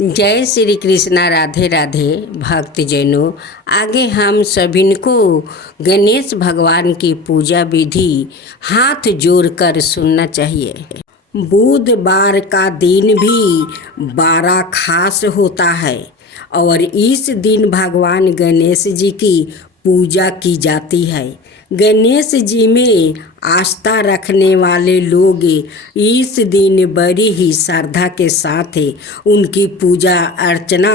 जय श्री कृष्णा। राधे राधे भक्तजनों। आगे हम सभी को गणेश भगवान की पूजा विधि हाथ जोड़कर सुनना चाहिए। बुधवार का दिन भी बड़ा खास होता है और इस दिन भगवान गणेश जी की पूजा की जाती है। गणेश जी में आस्था रखने वाले लोग इस दिन बड़ी ही श्रद्धा के साथ उनकी पूजा अर्चना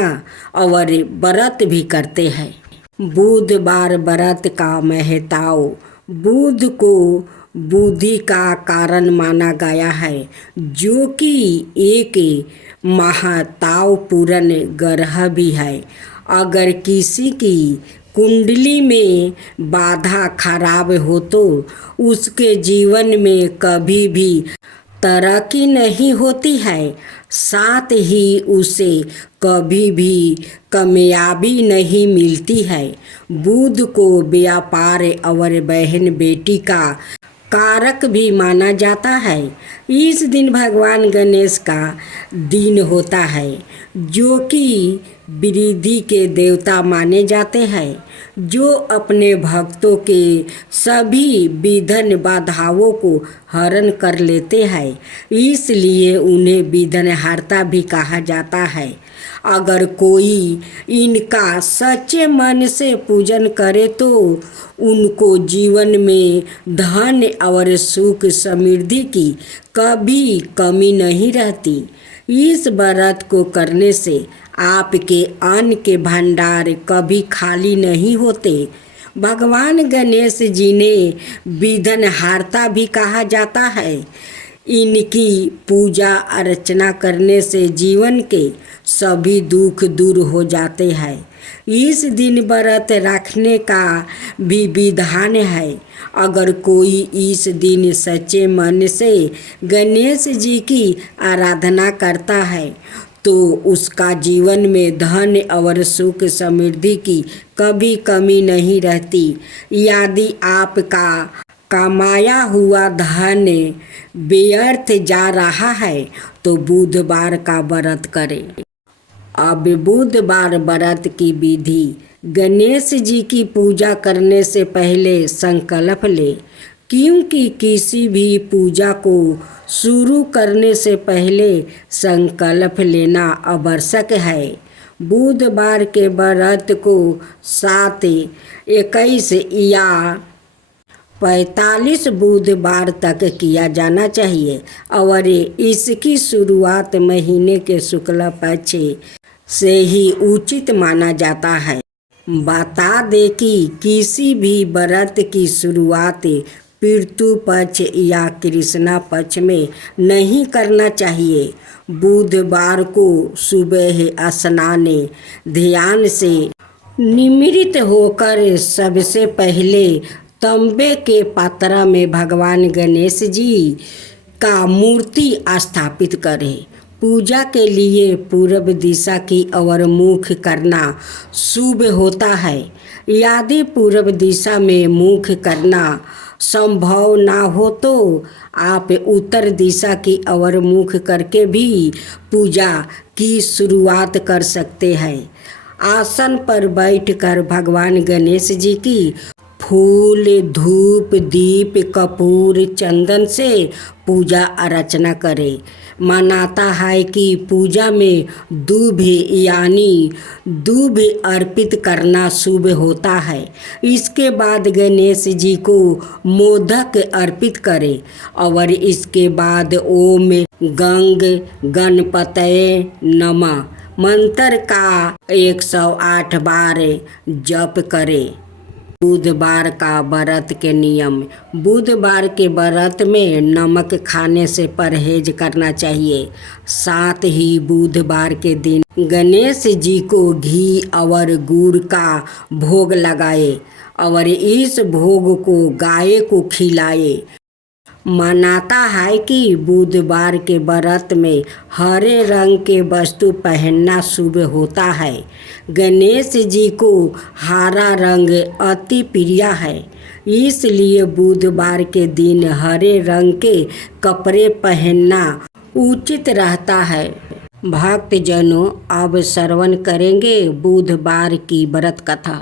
और व्रत भी करते हैं। बुधवार व्रत का महत्व। बुध को बुद्धि का कारण माना गया है, जो कि एक महत्वपूर्ण ग्रह भी है। अगर किसी की कुंडली में बाधा खराब हो तो उसके जीवन में कभी भी तरक्की नहीं होती है, साथ ही उसे कभी भी कामयाबी नहीं मिलती है। बुध को व्यापार और बहन बेटी का कारक भी माना जाता है। इस दिन भगवान गणेश का दिन होता है, जो कि वृद्धि के देवता माने जाते हैं, जो अपने भक्तों के सभी विघ्न बाधाओं को हरण कर लेते हैं, इसलिए उन्हें विघ्नहर्ता भी कहा जाता है। अगर कोई इनका सच्चे मन से पूजन करे तो उनको जीवन में धन और सुख समृद्धि की कभी कमी नहीं रहती। इस व्रत को करने से आपके अन्न के भंडार कभी खाली नहीं होते। भगवान गणेश जी ने विघ्नहर्ता भी कहा जाता है। इनकी पूजा अर्चना करने से जीवन के सभी दुख दूर हो जाते हैं। इस दिन व्रत रखने का भी विधान है। अगर कोई इस दिन सच्चे मन से गणेश जी की आराधना करता है तो उसका जीवन में धन और सुख समृद्धि की कभी कमी नहीं रहती। यदि आपका कमाया हुआ धन व्यर्थ जा रहा है तो बुधवार का व्रत करें। अब बुधवार व्रत की विधि। गणेश जी की पूजा करने से पहले संकल्प ले, क्योंकि किसी भी पूजा को शुरू करने से पहले संकल्प लेना आवश्यक है। बुधवार के व्रत को 7, 21 या 45 बुधवार तक किया जाना चाहिए और इसकी शुरुआत महीने के शुक्ल पक्ष से ही उचित माना जाता है। बता दें कि किसी भी व्रत की शुरुआत पितृ पक्ष या कृष्णा पक्ष में नहीं करना चाहिए। बुधवार को सुबह स्नान ध्यान से निमृत होकर सबसे पहले तांबे के पात्र में भगवान गणेश जी का मूर्ति स्थापित करें। पूजा के लिए पूर्व दिशा की ओर मुख करना शुभ होता है। यदि पूर्व दिशा में मुख करना संभव ना हो तो आप उत्तर दिशा की ओर मुख करके भी पूजा की शुरुआत कर सकते हैं। आसन पर बैठकर भगवान गणेश जी की फूल, धूप, दीप, कपूर, चंदन से पूजा अर्चना करें। मानता है कि पूजा में दूब यानी दूब अर्पित करना शुभ होता है। इसके बाद गणेश जी को मोदक अर्पित करें और इसके बाद ओम गंग गणपतये नमः मंत्र का 108 बार जप करें। बुधवार का व्रत के नियम। बुधवार के व्रत में नमक खाने से परहेज करना चाहिए। साथ ही बुधवार के दिन गणेश जी को घी और गुड़ का भोग लगाए और इस भोग को गाय को खिलाए। मानता है कि बुधवार के व्रत में हरे रंग के वस्तु पहनना शुभ होता है। गणेश जी को हरा रंग अति प्रिय है, इसलिए बुधवार के दिन हरे रंग के कपड़े पहनना उचित रहता है। भक्तजनों, अब श्रवण करेंगे बुधवार की व्रत कथा।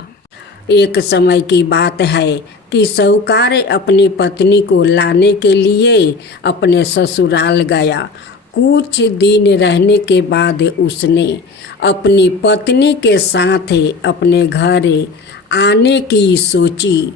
एक समय की बात है कि साहूकार अपनी पत्नी को लाने के लिए अपने ससुराल गया। कुछ दिन रहने के बाद उसने अपनी पत्नी के साथ अपने घर आने की सोची।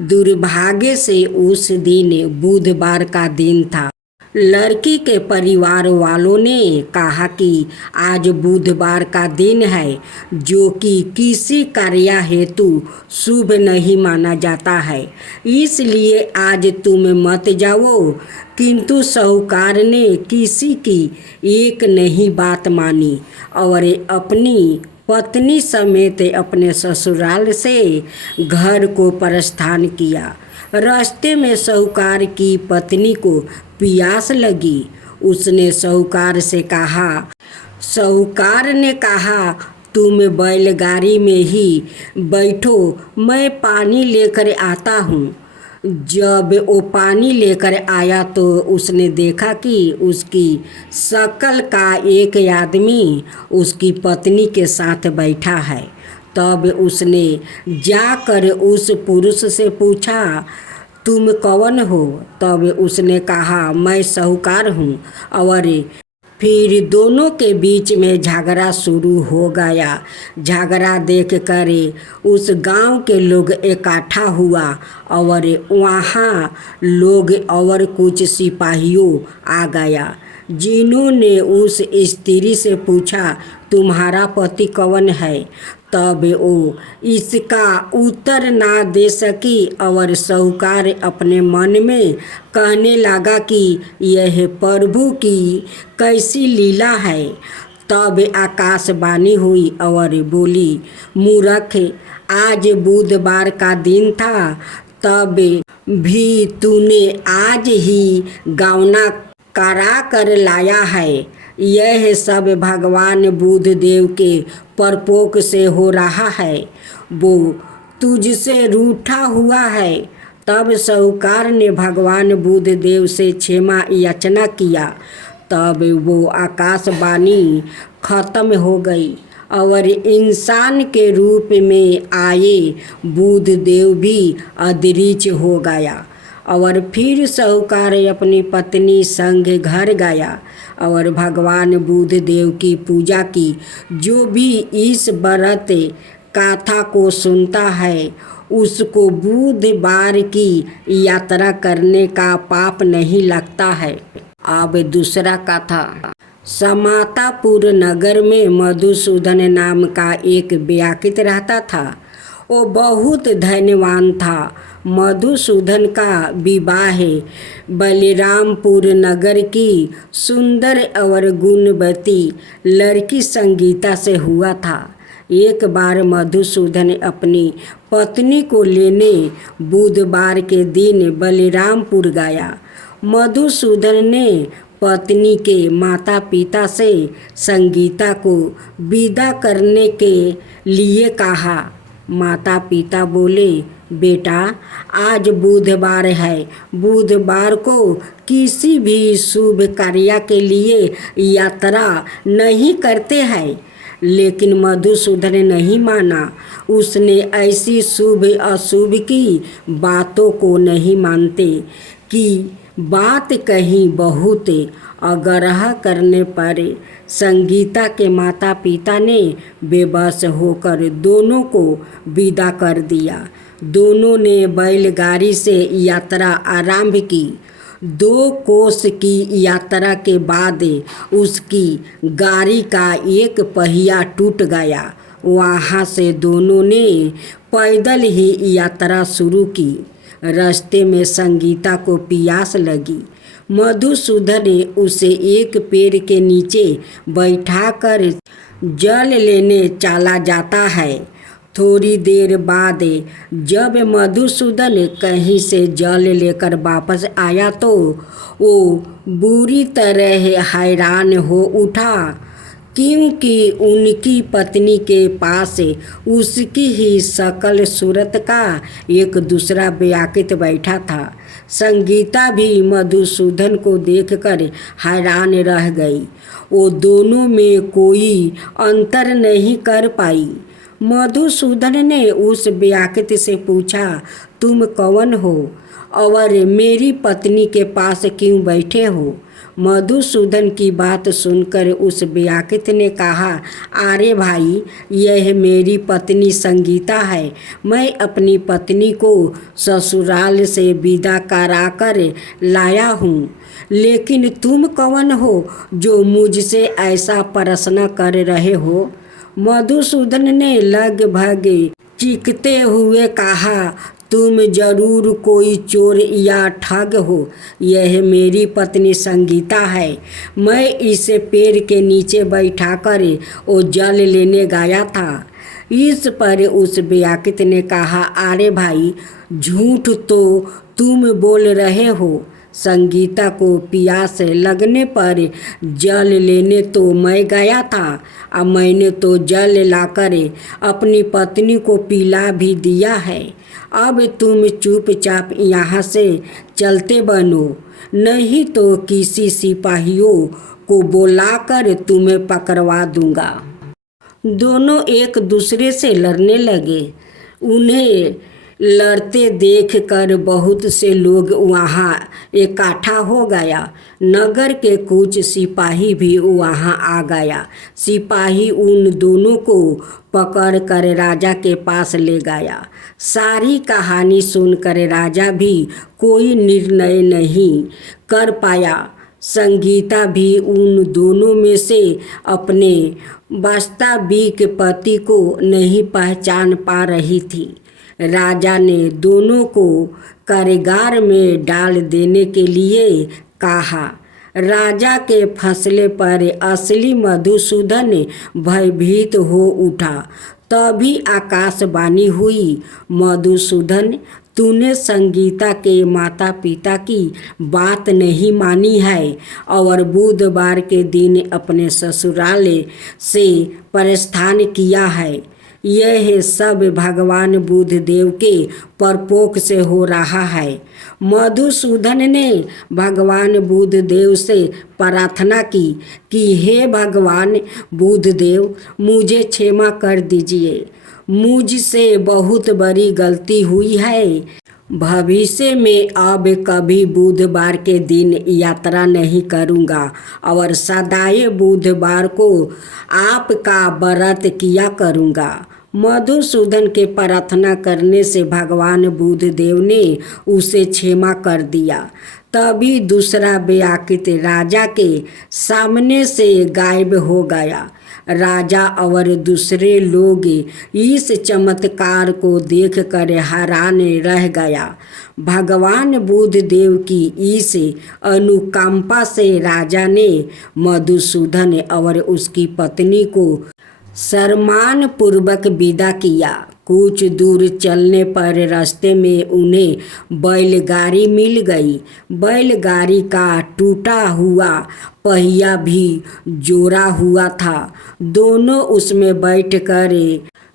दुर्भाग्य से उस दिन बुधवार का दिन था। लड़की के परिवार वालों ने कहा कि आज बुधवार का दिन है, जो कि किसी कार्य हेतु शुभ नहीं माना जाता है, इसलिए आज तुम मत जाओ। किंतु साहूकार ने किसी की एक नहीं बात मानी और अपनी पत्नी समेत अपने ससुराल से घर को प्रस्थान किया। रास्ते में साहूकार की पत्नी को प्यास लगी। उसने साहूकार से कहा। साहूकार ने कहा, तुम बैलगाड़ी में ही बैठो, मैं पानी लेकर आता हूँ। जब वो पानी लेकर आया तो उसने देखा कि उसकी शक्ल का एक आदमी उसकी पत्नी के साथ बैठा है। तब उसने जाकर उस पुरुष से पूछा, तुम कौन हो? तब उसने कहा, मैं साहूकार हूँ। और फिर दोनों के बीच में झगड़ा शुरू हो गया। झगड़ा देखकर उस गांव के लोग इकट्ठा हुआ और वहाँ लोग और कुछ सिपाहियों आ गया, जिन्होंने उस स्त्री से पूछा, तुम्हारा पति कौन है? तब वो इसका उत्तर ना दे सकी और साहूकार अपने मन में कहने लगा कि यह प्रभु की कैसी लीला है। तब आकाशवाणी हुई और बोली, मूर्ख, आज बुधवार का दिन था, तब भी तूने आज ही गौना करा कर लाया है। यह सब भगवान बुद्ध देव के प्रकोप से हो रहा है। वो तुझसे रूठा हुआ है। तब साहूकार ने भगवान बुद्ध देव से क्षमा याचना किया। तब वो आकाशवाणी खत्म हो गई और इंसान के रूप में आए बुद्ध देव भी अदृश्य हो गया। और फिर साहूकार अपनी पत्नी संग घर गया और भगवान बुद्ध देव की पूजा की। जो भी इस व्रत कथा को सुनता है, उसको बुधवार की यात्रा करने का पाप नहीं लगता है। अब दूसरा कथा। समातापुर नगर में मधुसूदन नाम का एक व्यक्ति रहता था। वो बहुत धनवान था। मधुसूदन का विवाह बलिरामपुर नगर की सुंदर और गुणवती लड़की संगीता से हुआ था। एक बार मधुसूदन अपनी पत्नी को लेने बुधवार के दिन बलिरामपुर गया। मधुसूदन ने पत्नी के माता पिता से संगीता को विदा करने के लिए कहा। माता पिता बोले, बेटा, आज बुधवार है। बुधवार को किसी भी शुभ कार्य के लिए यात्रा नहीं करते हैं। लेकिन मधुसूदन ने नहीं माना। उसने ऐसी शुभ अशुभ की बातों को नहीं मानते कि बात कहीं बहुत आग्रह करने पर संगीता के माता पिता ने बेबस होकर दोनों को विदा कर दिया। दोनों ने बैलगाड़ी से यात्रा आरंभ की। 2 कोस की यात्रा के बाद उसकी गाड़ी का एक पहिया टूट गया। वहाँ से दोनों ने पैदल ही यात्रा शुरू की। रास्ते में संगीता को प्यास लगी। मधुसूदन ने उसे एक पेड़ के नीचे बैठाकर जल लेने चला जाता है। थोड़ी देर बाद जब मधुसूदन कहीं से जल लेकर वापस आया तो वो बुरी तरह हैरान हो उठा, क्योंकि उनकी पत्नी के पास उसकी ही शकल सूरत का एक दूसरा व्यक्ति बैठा था। संगीता भी मधुसूदन को देखकर हैरान रह गई। वो दोनों में कोई अंतर नहीं कर पाई। मधुसूदन ने उस व्याकृत से पूछा, तुम कौन हो और मेरी पत्नी के पास क्यों बैठे हो? मधुसूदन की बात सुनकर उस व्याकृत ने कहा, अरे भाई, यह मेरी पत्नी संगीता है। मैं अपनी पत्नी को ससुराल से विदा कराकर लाया हूँ। लेकिन तुम कौन हो जो मुझसे ऐसा प्रश्न कर रहे हो? मधुसूदन ने लगभग चीखते हुए कहा, तुम जरूर कोई चोर या ठग हो। यह मेरी पत्नी संगीता है। मैं इसे पेड़ के नीचे बैठाकर वो जल लेने गया था। इस पर उस व्याकृत ने कहा, अरे भाई, झूठ तो तुम बोल रहे हो। संगीता को प्यास लगने पर जल लेने तो मैं गया था। अब मैंने तो जल लाकर अपनी पत्नी को पिला भी दिया है। अब तुम चुपचाप यहाँ से चलते बनो, नहीं तो किसी सिपाहियों को बुलाकर तुम्हें पकड़वा दूंगा। दोनों एक दूसरे से लड़ने लगे। उन्हें लड़ते देखकर बहुत से लोग वहाँ इकट्ठा हो गया। नगर के कुछ सिपाही भी वहाँ आ गया। सिपाही उन दोनों को पकड़कर राजा के पास ले गया। सारी कहानी सुनकर राजा भी कोई निर्णय नहीं कर पाया। संगीता भी उन दोनों में से अपने वास्तविक पति को नहीं पहचान पा रही थी। राजा ने दोनों को कारागार में डाल देने के लिए कहा। राजा के फैसले पर असली मधुसूदन भयभीत हो उठा। तभी आकाशवाणी हुई, मधुसूदन, तूने संगीता के माता पिता की बात नहीं मानी है और बुधवार के दिन अपने ससुराल से प्रस्थान किया है। यह सब भगवान बुद्धदेव के प्रकोप से हो रहा है। मधुसूदन ने भगवान बुद्धदेव से प्रार्थना की कि हे भगवान बुद्धदेव, मुझे क्षमा कर दीजिए। मुझसे बहुत बड़ी गलती हुई है। भविष्य में अब कभी बुधवार के दिन यात्रा नहीं करूँगा और सदाए बुधवार को आपका व्रत किया करूँगा। मधुसूदन के प्रार्थना करने से भगवान बुद्धदेव ने उसे क्षमा कर दिया। तभी दूसरा व्याकृत राजा के सामने से गायब हो गया। राजा और दूसरे लोग इस चमत्कार को देखकर हैरान रह गया। भगवान बुद्धदेव की इस अनुकंपा से राजा ने मधुसूदन और उसकी पत्नी को सम्मान पूर्वक विदा किया। कुछ दूर चलने पर रास्ते में उन्हें बैलगाड़ी मिल गई। बैलगाड़ी का टूटा हुआ पहिया भी जोड़ा हुआ था। दोनों उसमें बैठकर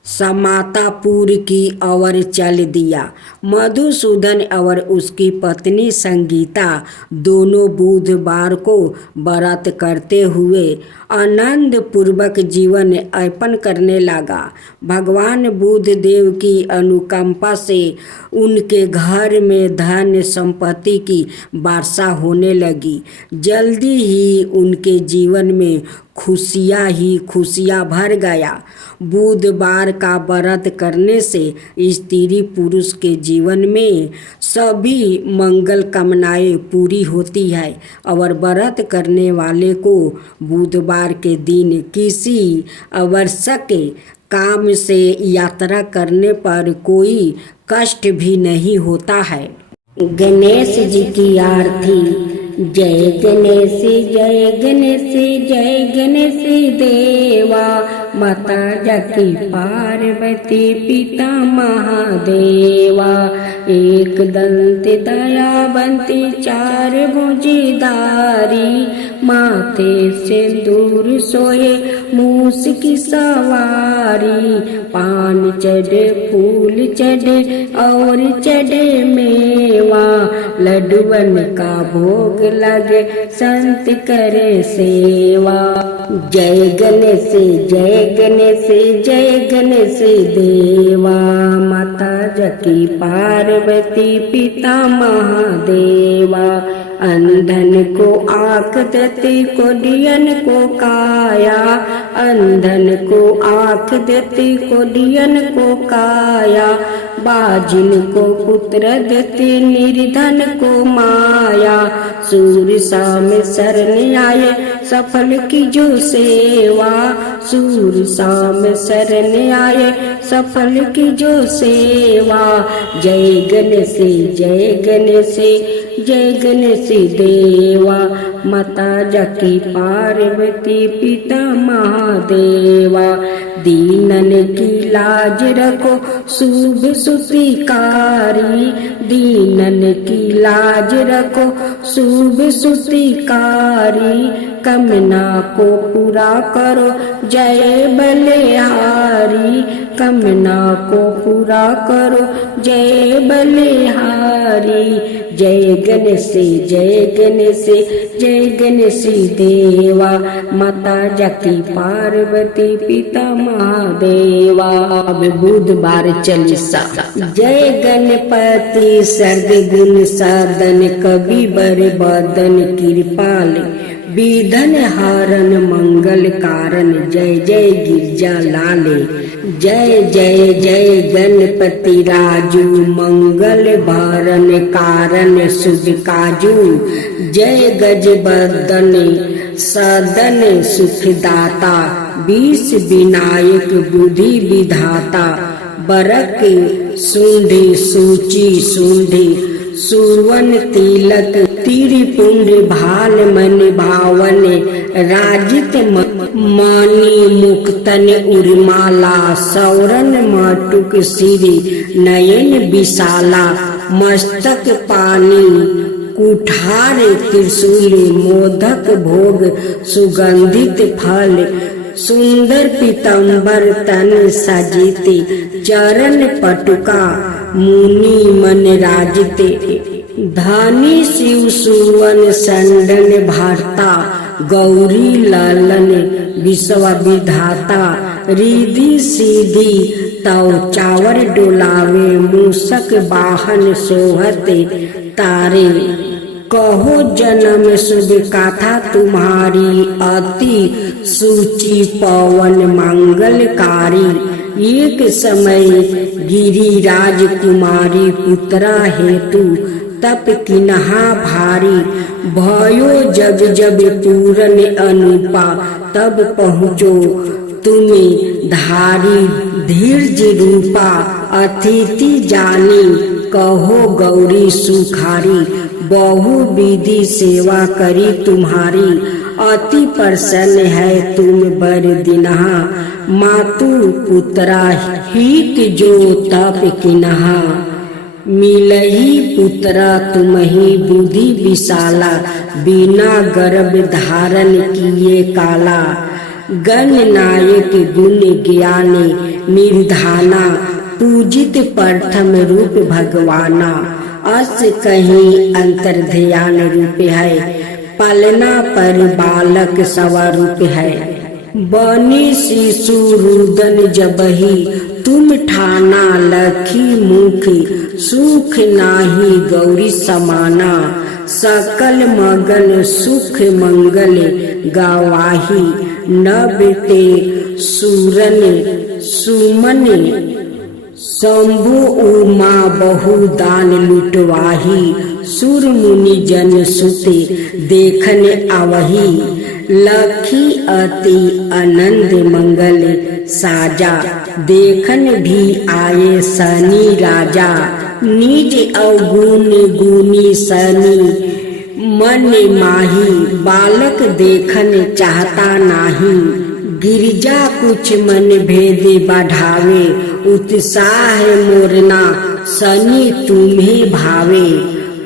समातापुर की ओर चल दिया। मधुसूदन और उसकी पत्नी संगीता दोनों बुधवार को व्रत करते हुए आनंद पूर्वक जीवन यापन करने लगा। भगवान बुद्धदेव की अनुकंपा से उनके घर में धन संपत्ति की वर्षा होने लगी। जल्दी ही उनके जीवन में खुशियाँ ही खुशियाँ भर गया। बुधवार का व्रत करने से स्त्री पुरुष के जीवन में सभी मंगल कामनाएं पूरी होती है और व्रत करने वाले को बुधवार के दिन किसी आवश्यक काम से यात्रा करने पर कोई कष्ट भी नहीं होता है। गणेश जी की आरती। जय गणेश जय गणेश जय गणेश देवा। माता जाकी पार्वती पिता महादेवा। एक दंत दयावंती चार भुजधारी, माथे सिंदूर सोहे मूस की सवारी। पान चढ़े फूल चढ़े और चढ़े मेवा, लड्डुअन का भोग लगे संत करे सेवा। जय गणेश जय गणेश जय गणेश देवा। माता जाकी पार्वती पिता महादेवा। अंधन को आँख देते कोढ़ियन को काया, अंधन को आँख देते कोढ़ियन को काया। बाजिन को पुत्र देते निर्धन को माया, सूर शाम शरण आए सफल की जो सेवा। सूर शाम शरण आए सफल की जो सेवा। जय गणेश जय गणेश जय गणेश देवा। माता जाकी पार्वती पिता महादेवा। दीनन की लाज रखो शुभ सुतिकारी, दीनन की लाज रखो शुभ सुतिकारी। कामना को पूरा करो जय बलिहारी, कामना को पूरा करो जय बलिहारी। जय गणेश जय गणेश जय गणेश देवा। माता जाकी पार्वती पिता महादेवा। अब बुधवार चालीसा। जय गणपति सर्वगुण साधन कवि बर बदन कृपाल, विधन हरण मंगल कारण जय जय गिरजा लाले। जय जय जय गणपति राजू मंगल भरण कारण शुभ काजू। जय गजबदन सदन सुखदाता, बीस विनायक बुद्धि विधाता। बरक सुंढे सूची सुंढे सुवन तिलक तिरिपुंड भाल मन भावन। राजित मानी मुक्तन उर्माला, सौरन मटुक सिरी नयन विशाला। मस्तक पानी कुठार त्रिशूल, मोदक भोग सुगंधित फल। सुंदर पीताम्बर तन सजिते, चरण पटुका मुनि मन राजते। धानी शिव सुवन संडन भारता, गौरी लालन विश्व विधाता। रिधि सीधी तव चावर डोलावे, मूसक वाहन सोहते तारे। कहो जन्म शुभ गाथा तुम्हारी, अति सूची पवन मंगलकारी। एक समय गिरिराज कुमारी, पुत्रा हेतु तप किन्हा भारी। भयो जब जब पूरन अनुपा, तब पहुँचो तुम्हें धारी। धीर्ज रूपा अतिथि जानी, कहो गौरी सुखारी। बहु विधि सेवा करी तुम्हारी, अति प्रसन्न है तुम बर दिनहा। मातु पुत्रा हित जो तप किन्हा, मिलही पुत्रा तुम्ही बुद्धि विशाला। बिना गर्भ धारण किए काला, गण नायक गुण ज्ञान निर्धाना। पूजित प्रथम रूप भगवाना, अस कहीं अंतर ध्यान रूप है। पालना पर बालक सवा रूप है। बनी शिशु रुदन जबही, तुम ठाना लखी मुखी। सुख नाही गौरी समाना, सकल मगन सुख मंगल गवाही। नबते सूरन सुमन, शंभु उमा बहु दान लुटवाही। सुर मुनि जन सुते देखन आवही, लखी अति आनंद मंगल साजा। देखन भी आए सनी राजा, निज अवगुण गुनी सनी मन माही। बालक देखन चाहता नाही, गिरजा कुछ मन भेद बढ़ावे, उत्साह मोरना सनी तुम्हें भावे।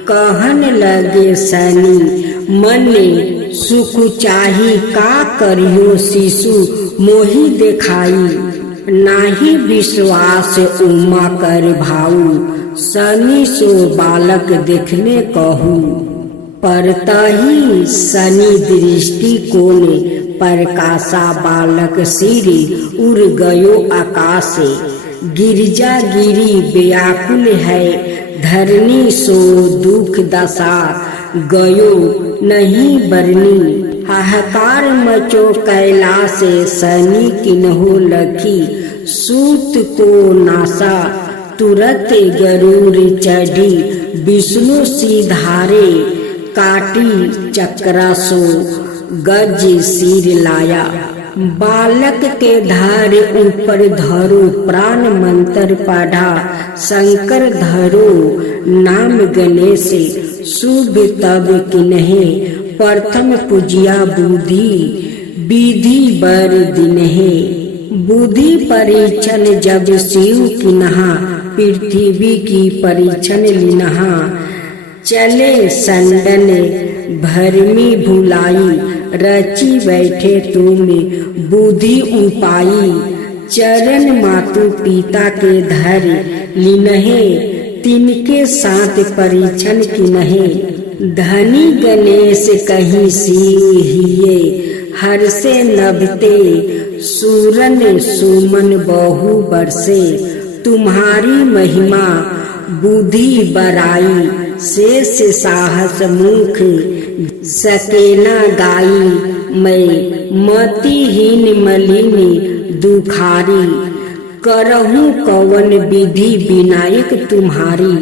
कहन लगे सनी मन सुख चाही, का करियो शिशु मोहि देखाई। नाही विश्वास उमा कर भाऊ, सनी सो बालक देखने कहू। परतही सनी दृष्टि कोने, प्रकाशा बालक सिर उड़ गयो आकाशे। गिरजा गिरी व्याकुल है, धरनी सो दुख दशा गयो नहीं बरनी। हाहाकार मचो कैलाशे, सनी किन्हो लखी सूत को नासा। तुरत गरुड़ चढ़ी विष्णु सीधारे, काटी चक्रा सो गज सिर लाया। बालक के धर ऊपर धरो, प्राण मंत्र पढ़ा शंकर धरो। नाम गणेश शुभ तब किन्हे, प्रथम पूजिया बुद्धि विधि बर दिनहे। बुद्धि परीक्षण जब शिव किन्हा, पृथ्वी की परीक्षण लिन्हा। चले संडन भरमी भुलाई, रची बैठे तुम बुद्धि उपाई। चरण मातु पिता के धर लिन्हे, तिनके साथ परीक्षण किन्हे। धनी गणेश कहीं सिहिए, हर्षे नभते सूरन सुमन बहु बरसे। तुम्हारी महिमा बुद्धि बराई, शेष साहस मुख सकेना गाई। मैं मतिहीन मलिनी दुखारी, करहूँ कवन विधि विनायक तुम्हारी।